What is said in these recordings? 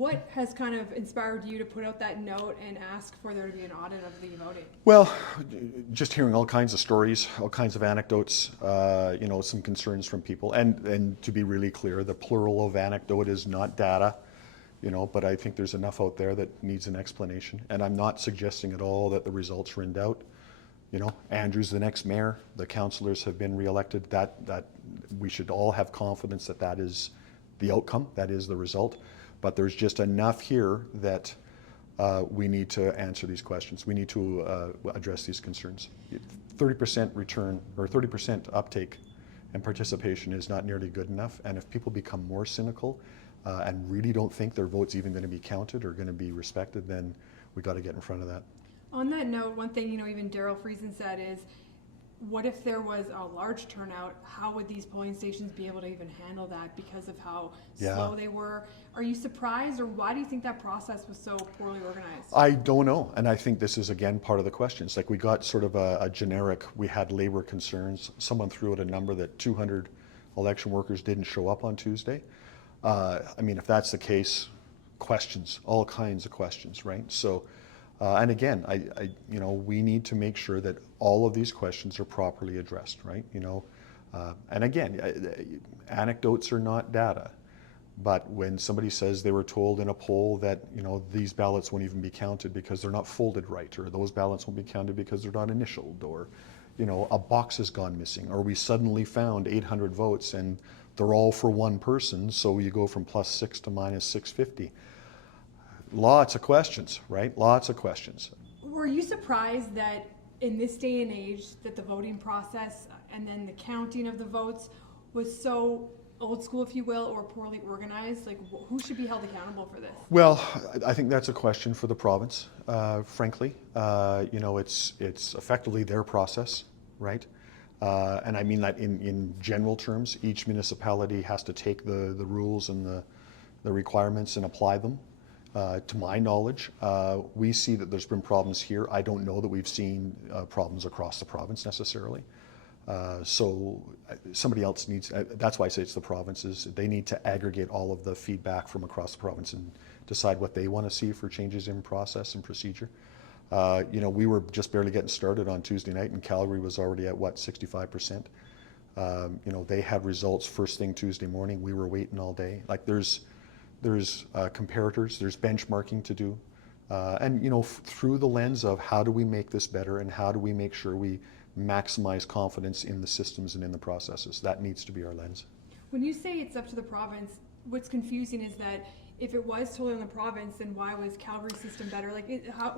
What has kind of inspired you to put out that note and ask for there to be an audit of the voting? Well, just hearing all kinds of stories, all kinds of anecdotes, some concerns from people. And to be really clear, the plural of anecdote is not data, but I think there's enough out there that needs an explanation. And I'm not suggesting at all that the results are in doubt. Andrew's the next mayor. The councillors have been reelected. That we should all have confidence that that is the outcome, that is the result. But there's just enough here that we need to answer these questions. We need to address these concerns. 30% return or 30% uptake and participation is not nearly good enough. And if people become more cynical and really don't think their vote's even going to be counted or going to be respected, then we got to get in front of that. On that note, one thing, even Daryl Friesen said is, what if there was a large turnout? How would these polling stations be able to even handle that because of how slow they were? Are you surprised, or why do you think that process was so poorly organized? I don't know, and I think this is again part of the questions. Like we got sort of a generic, we had labor concerns. Someone threw out a number that 200 election workers didn't show up on Tuesday. If that's the case, questions, all kinds of questions, right? So. And again, we need to make sure that all of these questions are properly addressed, right? And again, anecdotes are not data. But when somebody says they were told in a poll that, these ballots won't even be counted because they're not folded right, or those ballots won't be counted because they're not initialed, or, a box has gone missing, or we suddenly found 800 votes and they're all for one person, so you go from +6 to -650. Lots of questions, right? Lots of questions. Were you surprised that in this day and age that the voting process and then the counting of the votes was so old school, if you will, or poorly organized? Like, who should be held accountable for this? Well, I think that's a question for the province, frankly. It's effectively their process, right? And I mean that in general terms. Each municipality has to take the rules and the requirements and apply them. To my knowledge, we see that there's been problems here. I don't know that we've seen problems across the province necessarily. So somebody else needs, that's why I say it's the provinces. They need to aggregate all of the feedback from across the province and decide what they want to see for changes in process and procedure. We were just barely getting started on Tuesday night, and Calgary was already at 65%. They had results first thing Tuesday morning. We were waiting all day. Like there's comparators, there's benchmarking to do. And through the lens of how do we make this better and how do we make sure we maximize confidence in the systems and in the processes. That needs to be our lens. When you say it's up to the province, what's confusing is that if it was totally on the province, then why was Calgary's system better?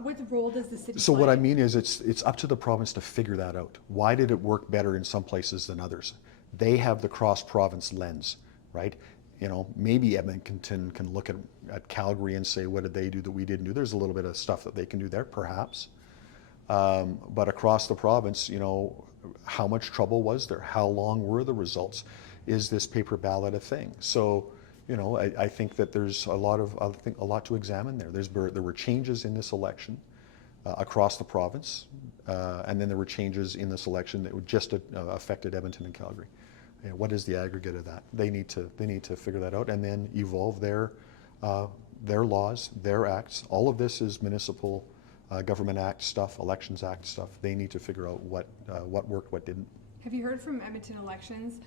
What role does the city So play? what I mean is it's up to the province to figure that out. Why did it work better in some places than others? They have the cross-province lens, right? Maybe Edmonton can look at Calgary and say, what did they do that we didn't do? There's a little bit of stuff that they can do there, perhaps. But across the province, how much trouble was there? How long were the results? Is this paper ballot a thing? So, I think that there's a lot to examine there. There were changes in this election across the province, and then there were changes in this election that just affected Edmonton and Calgary. What is the aggregate of that? They need to figure that out and then evolve their laws, their acts. All of this is municipal government act stuff, elections act stuff. They need to figure out what worked, what didn't. Have you heard from Edmonton Elections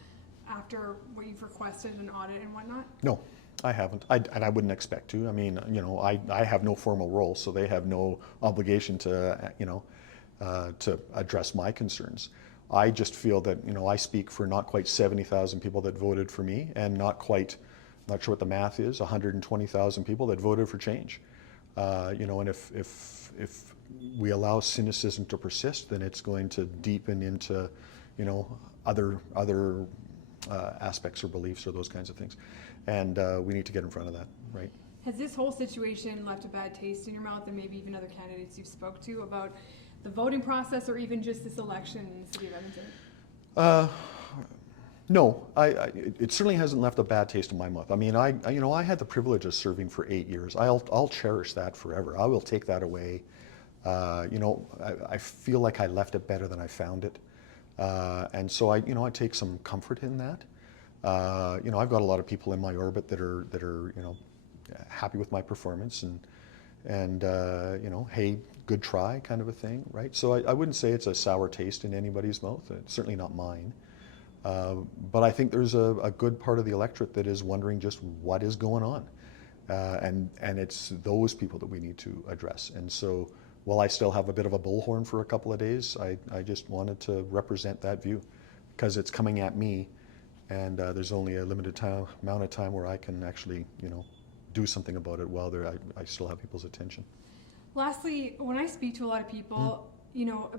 after what you've requested, an audit and whatnot? No, I haven't, and I wouldn't expect to. I mean, I have no formal role, so they have no obligation to address my concerns. I just feel that, I speak for not quite 70,000 people that voted for me, and not sure what the math is, 120,000 people that voted for change. And if we allow cynicism to persist, then it's going to deepen into, other aspects or beliefs or those kinds of things. And we need to get in front of that, right? Has this whole situation left a bad taste in your mouth, and maybe even other candidates you've spoke to about the voting process, or even just this election in the city of Edmonton? No, it certainly hasn't left a bad taste in my mouth. I mean, I had the privilege of serving for 8 years. I'll cherish that forever. I will take that away. I feel like I left it better than I found it, and so I take some comfort in that. I've got a lot of people in my orbit that are happy with my performance, and hey, good try, kind of a thing, right? So I wouldn't say it's a sour taste in anybody's mouth. It's certainly not mine. But I think there's a good part of the electorate that is wondering just what is going on. And it's those people that we need to address. And so while I still have a bit of a bullhorn for a couple of days, I just wanted to represent that view, because it's coming at me, and there's only a limited amount of time where I can actually, do something about it while I still have people's attention. Lastly, when I speak to a lot of people,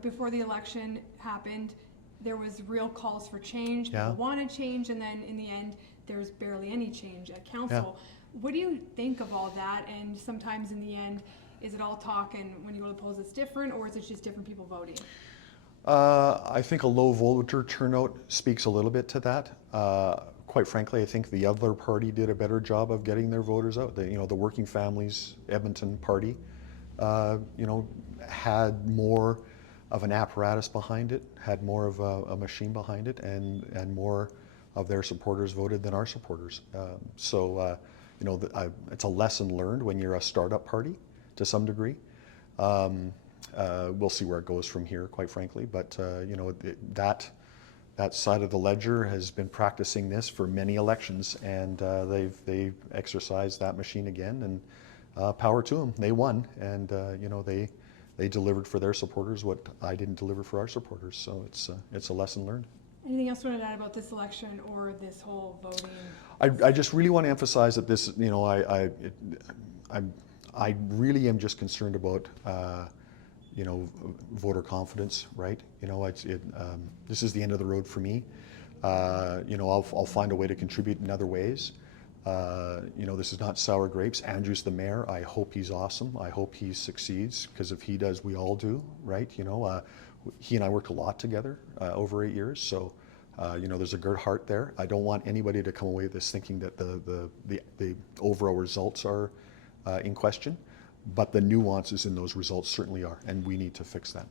before the election happened, there was real calls for change. Yeah. People wanted change, and then in the end, there's barely any change at council. Yeah. What do you think of all that? And sometimes in the end, is it all talk, and when you go to the polls it's different, or is it just different people voting? I think a low voter turnout speaks a little bit to that. Quite frankly, I think the other party did a better job of getting their voters out. The Working Families Edmonton party, had more of an apparatus behind it, had more of a machine behind it, and more of their supporters voted than our supporters. It's a lesson learned when you're a startup party to some degree. We'll see where it goes from here, quite frankly, but that side of the ledger has been practicing this for many elections, and they've exercised that machine again, and power to them. They won, and they delivered for their supporters what I didn't deliver for our supporters. So it's a lesson learned. Anything else you want to add about this election or this whole voting? I just really want to emphasize that this, I really am just concerned about voter confidence, right? This is the end of the road for me. I'll find a way to contribute in other ways. This is not sour grapes. Andrew's the mayor. I hope he's awesome. I hope he succeeds, because if he does, we all do, right? He and I worked a lot together over 8 years, so there's a good heart there. I don't want anybody to come away with this thinking that the overall results are in question, but the nuances in those results certainly are, and we need to fix that.